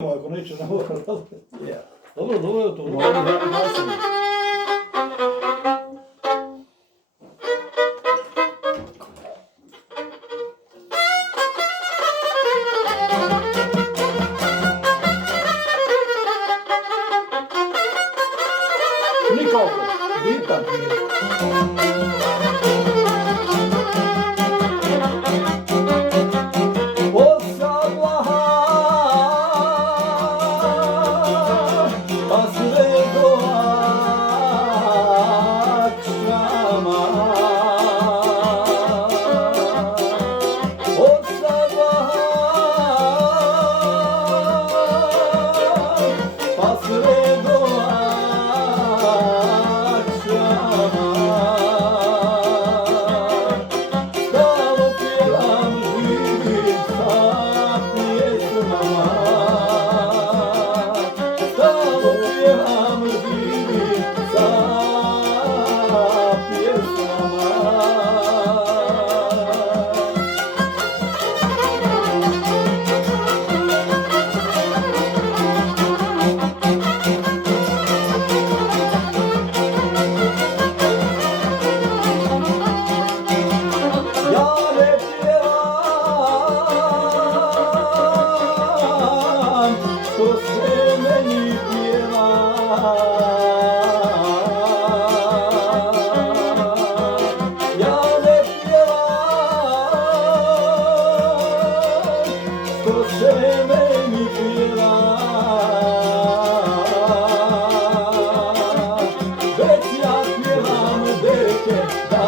Ako neće, ne mora raditi. Ja. Dobro, dobro je to. Nikako. Bitan. Od sablaha pa sve do akşama. Od sablaha pa sve do akşama. Stalo pjevam živim sa pjesmama. Stalo pjevam živim sa pjesmama. Ja ne pjevam što se meni pjeva. Ja ne pjevam što se meni pjeva. Već ja pjevam deke da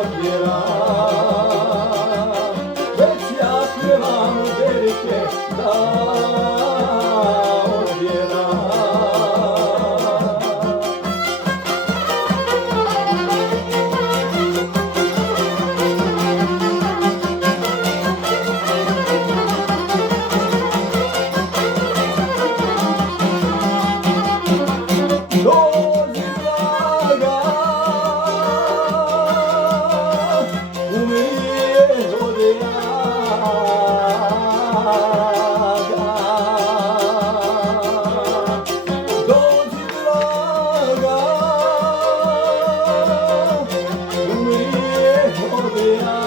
odjeram. Već ja pjevam deke da odjeram. Dođi draga, umrije od jaga. Dođi draga, umrije od jaga.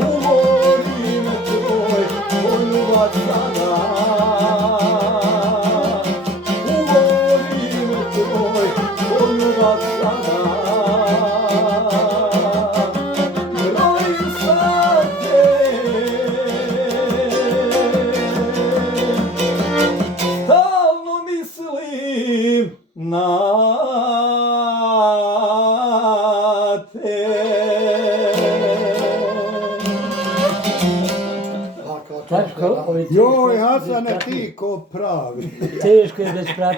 Umori me tvoj poljubac sada. Umori me tvoj poljubac sada. Brojim sate, stalno mislim na te. Tačko, Joj, Hasane, ti ko pravi. teško je bez prati.